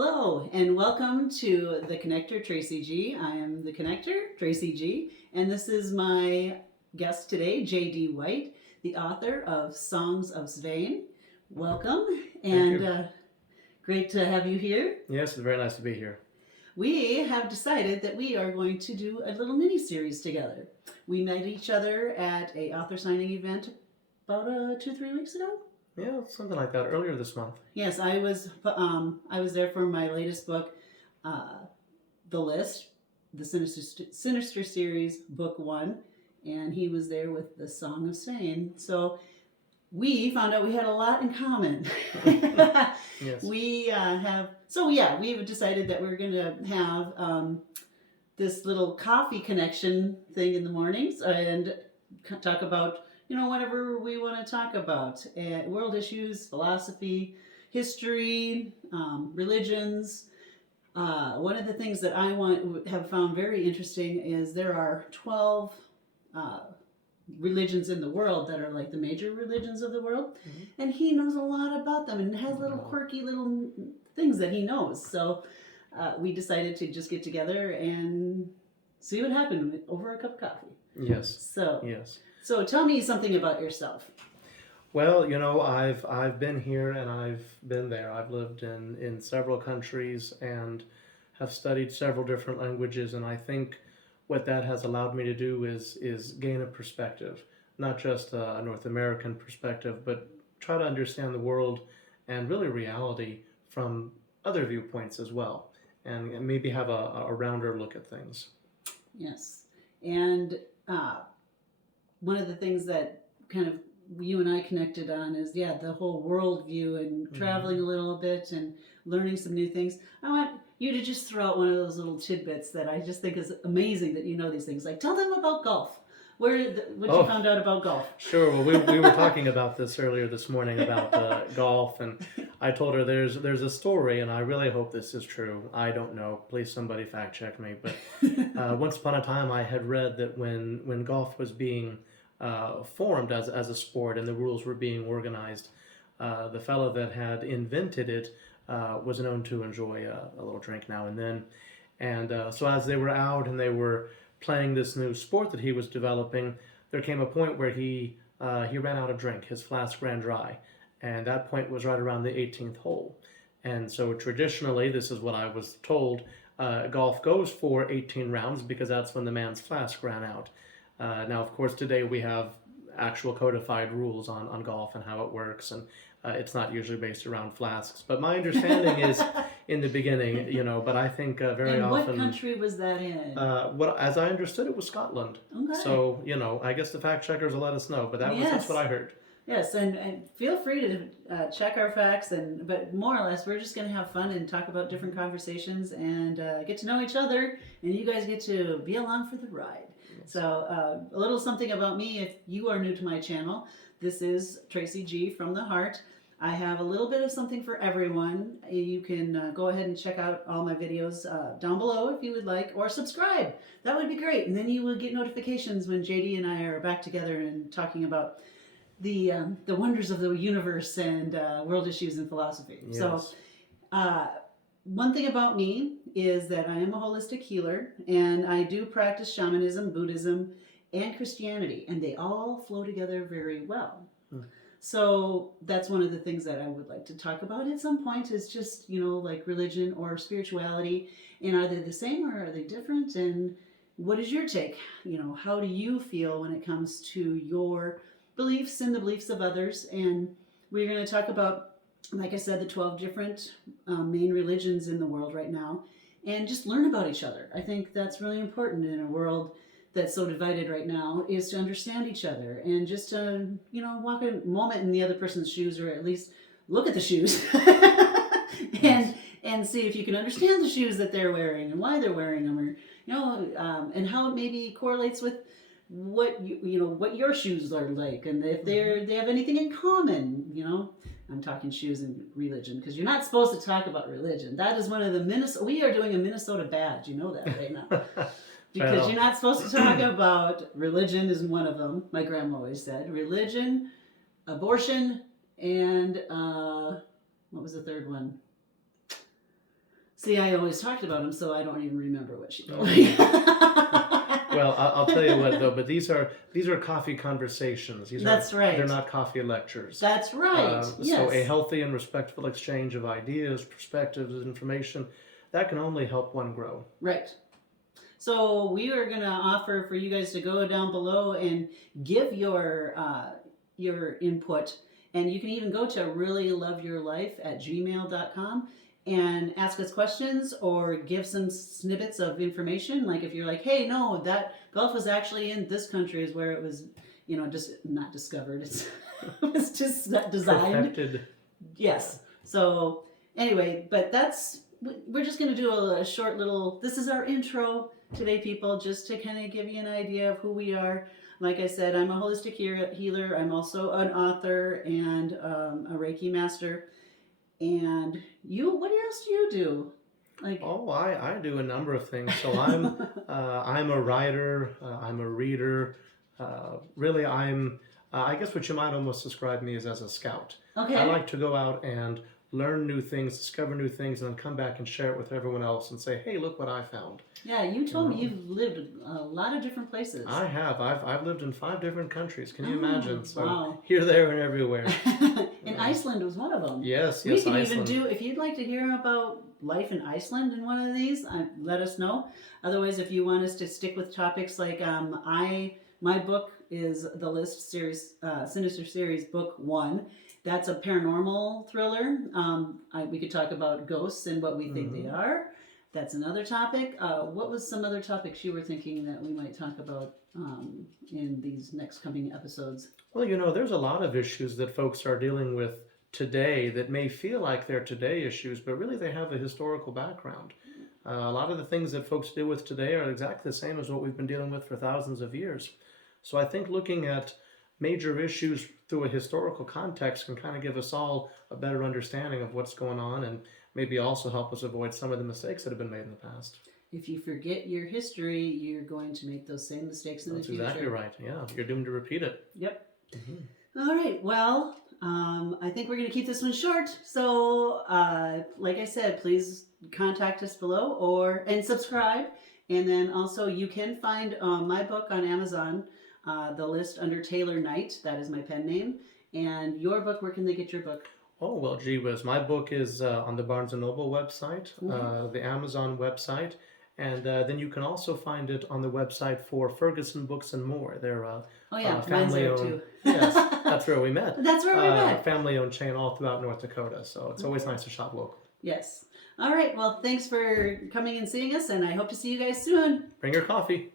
Hello, and welcome to The Connector, Tracy G. I am The Connector, Tracy G. And this is my guest today, J.D. White, the author of Songs of Svein. Welcome, Thank and you. great to have you here. Yes, it's very nice to be here. We have decided that we are going to do a little mini-series together. We met each other at a author signing event about 2-3 weeks ago. Yeah, something like that earlier this month. Yes, I was there for my latest book, uh, The List, the Sinister series, book one, and he was there with the Song of Spain. So we found out we had a lot in common. Yes. We've decided that we're going to have this little coffee connection thing in the mornings and talk about whatever we want to talk about, world issues, philosophy, history, religions. One of the things that have found very interesting is there are 12 uh, religions in the world that are like the major religions of the world, and he knows a lot about them and has little quirky little things that he knows. So we decided to just get together and see what happened over a cup of coffee. Yes. So Yes. So tell me something about yourself. Well, I've been here and I've been there. I've lived in several countries and have studied several different languages, and I think what that has allowed me to do is gain a perspective, not just a North American perspective, but try to understand the world and really reality from other viewpoints as well, and maybe have a rounder look at things. Yes. And one of the things that kind of you and I connected on is, the whole world view and traveling a little bit and learning some new things. I want you to just throw out one of those little tidbits that I just think is amazing that you know these things. Like, tell them about golf. What you found out about golf. Sure. Well, we were talking about this earlier this morning about golf, and I told her there's a story, and I really hope this is true. I don't know. Please, somebody fact check me. But once upon a time, I had read that when golf was being formed as a sport and the rules were being organized, the fellow that had invented it was known to enjoy a little drink now and then. And so as they were out and they were playing this new sport that he was developing, there came a point where he ran out of drink. His flask ran dry, and that point was right around the 18th hole. And so traditionally, this is what I was told, golf goes for 18 rounds because that's when the man's flask ran out. Now, of course, today we have actual codified rules on golf and how it works, and it's not usually based around flasks. But my understanding is in the beginning, but I think very and often. What country was that in? As I understood, it was Scotland. Okay. So, I guess the fact checkers will let us know, but that's what I heard. Yes, and feel free to check our facts, but more or less, we're just going to have fun and talk about different conversations and get to know each other, and you guys get to be along for the ride. Yes. So a little something about me, if you are new to my channel, this is Tracy G from the Heart. I have a little bit of something for everyone. You can go ahead and check out all my videos down below if you would like, or subscribe. That would be great, and then you will get notifications when JD and I are back together and talking about the wonders of the universe and world issues and philosophy. Yes. So one thing about me is that I am a holistic healer, and I do practice shamanism, Buddhism, and Christianity, and they all flow together very well. So that's one of the things that I would like to talk about at some point is just, like religion or spirituality, and are they the same or are they different, and what is your take? How do you feel when it comes to your beliefs and the beliefs of others? And we're going to talk about, like I said, the 12 different main religions in the world right now, and just learn about each other. I think that's really important in a world that's so divided right now, is to understand each other and just to, walk a moment in the other person's shoes, or at least look at the shoes and see if you can understand the shoes that they're wearing and why they're wearing them, or, and how it maybe correlates with what what your shoes are like, and if they have anything in common. I'm talking shoes and religion because you're not supposed to talk about religion. That is one of the we are doing a Minnesota badge. You know that right now. Because you're not supposed to talk about religion is one of them. My grandma always said religion, abortion, and what was the third one? See, I always talked about them, so I don't even remember what she told Mm. me. Well, I'll tell you what though, but these are coffee conversations. That's right. They're not coffee lectures. That's right. So a Yes. healthy and respectful exchange of ideas, perspectives, information, that can only help one grow. Right. So we are going to offer for you guys to go down below and give your input, and you can even go to reallyloveyourlife@gmail.com and ask us questions or give some snippets of information. Like if you're like, hey, no, that golf was actually in this country is where it was, just not discovered. It was just designed. Perfected. Yes. So anyway, but we're just going to do a short little, this is our intro today, people, just to kind of give you an idea of who we are. Like I said, I'm a holistic healer. I'm also an author and a Reiki master. And what else do you do? Like, Oh, I do a number of things. So I'm a writer. I'm a reader. Really, I guess what you might almost describe me as a scout. okay. I like to go out and learn new things, discover new things, and then come back and share it with everyone else and say, hey, look what I found. Yeah, you told me you've lived a lot of different places. I have. I've lived in 5 different countries. Can you imagine? So wow. here, there, and everywhere. And Iceland was one of them. Yes, We can Iceland. even do, if you'd like to hear about life in Iceland in one of these, let us know. Otherwise, if you want us to stick with topics like my book is the List series, Sinister Series, book 1. That's a paranormal thriller. We could talk about ghosts and what we think they are. That's another topic. What was some other topics you were thinking that we might talk about in these next coming episodes? Well, there's a lot of issues that folks are dealing with today that may feel like they're today issues, but really they have a historical background. A lot of the things that folks deal with today are exactly the same as what we've been dealing with for thousands of years. So I think looking at major issues through a historical context can kind of give us all a better understanding of what's going on and maybe also help us avoid some of the mistakes that have been made in the past. If you forget your history, you're going to make those same mistakes in the future. That's exactly right. Yeah, you're doomed to repeat it. Yep. All right. Well, I think we're going to keep this one short. So, like I said, please contact us below and subscribe. And then also you can find my book on Amazon, The List under Taylor Knight. That is my pen name. And your book, where can they get your book? Oh, well, gee whiz. My book is on the Barnes & Noble website, the Amazon website, and then you can also find it on the website for Ferguson Books and More. They're family-owned. Too. Yes, that's where we met. That's where we met. Family-owned chain all throughout North Dakota, so it's always nice to shop local. Yes. All right. Well, thanks for coming and seeing us, and I hope to see you guys soon. Bring your coffee.